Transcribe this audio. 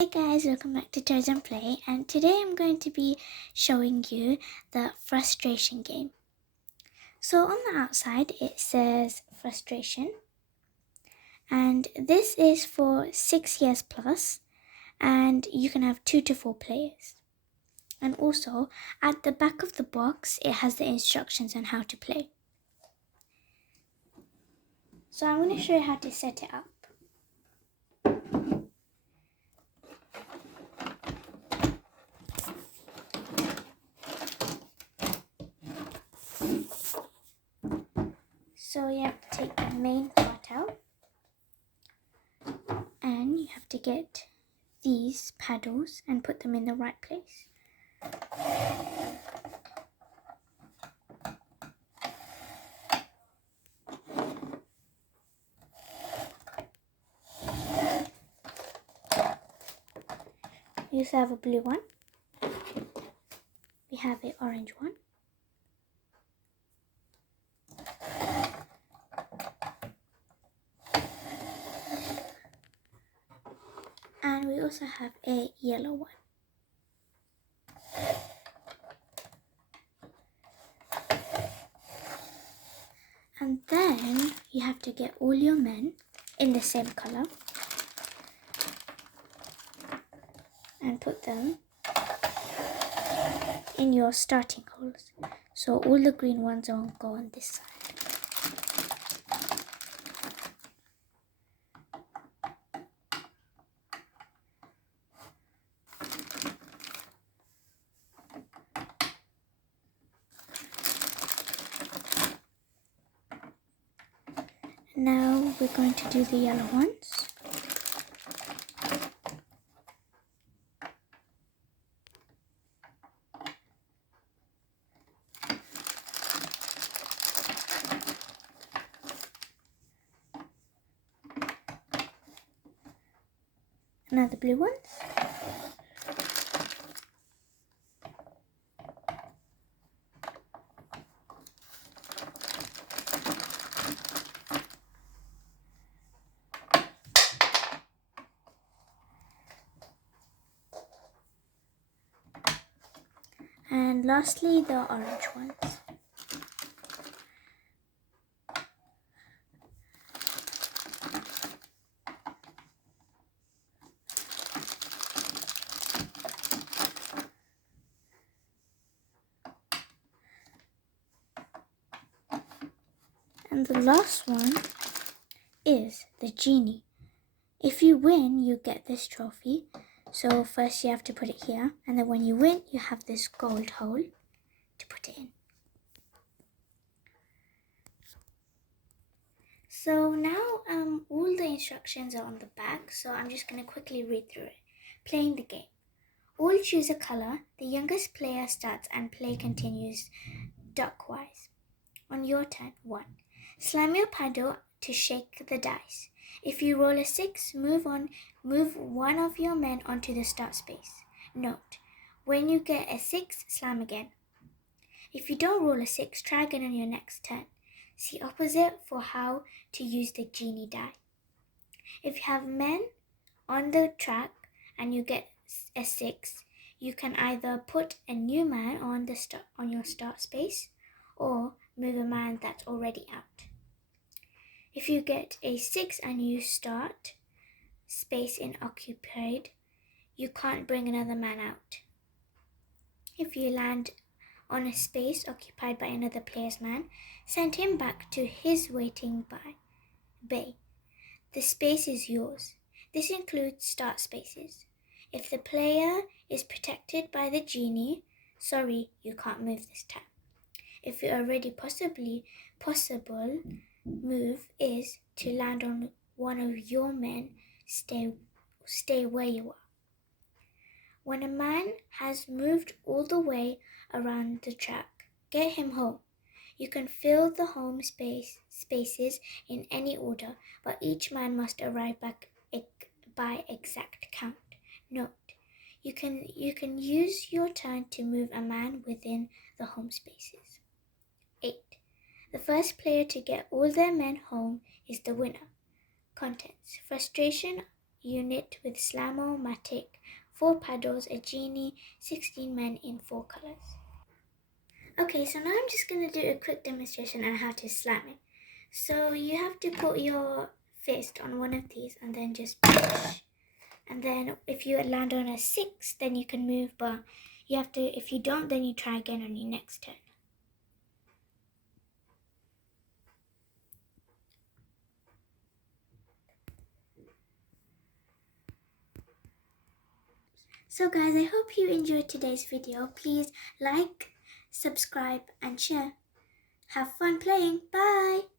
Hey guys, welcome back to Toys and Play, and today I'm going to be showing you the frustration game. So on the outside it says frustration, and this is for 6 years plus, and you can have 2 to 4 players. And also at the back of the box it has the instructions on how to play. So I'm going to show you how to set it up. So you have to take the main part out, and you have to get these paddles and put them in the right place. We also have a blue one. We have an orange one. And we also have a yellow one. And then you have to get all your men in the same color and put them in your starting holes. So all the green ones will go on this side. Now we're going to do the yellow ones. Now the blue ones. And lastly, the orange ones. And the last one is the genie. If you win, you get this trophy. So first you have to put it here, and then when you win, you have this gold hole to put it in. So now all the instructions are on the back, so I'm just going to quickly read through it. Playing the game. All choose a color. The youngest player starts and play continues duckwise. On your turn, 1. Slam your paddle to shake the dice. If you roll a 6, move one of your men onto the start space. Note, when you get a 6, slam again. If you don't roll a 6, try again on your next turn. See opposite for how to use the genie die. If you have men on the track and you get a 6, you can either put a new man on your start space or move a man that's already out. If you get a 6 and you start space in occupied, you can't bring another man out. If you land on a space occupied by another player's man, send him back to his waiting bay. The space is yours. This includes start spaces. If the player is protected by the genie, sorry, you can't move this time. If you already possible move is to land on one of your men, stay where you are. When a man has moved all the way around the track, get him home. You can fill the home spaces in any order, but each man must arrive back by exact count. Note, you can use your turn to move a man within the home spaces. 8. The first player to get all their men home is the winner. Contents. Frustration. unit with Slam-O-Matic, 4 paddles, a genie, 16 men in 4 colors. Okay, so now I'm just going to do a quick demonstration on how to slam it. So you have to put your fist on one of these and then just push. And then if you land on a 6, then you can move, but you have to, if you don't, then you try again on your next turn. So guys, I hope you enjoyed today's video. Please like, subscribe and share. Have fun playing. Bye!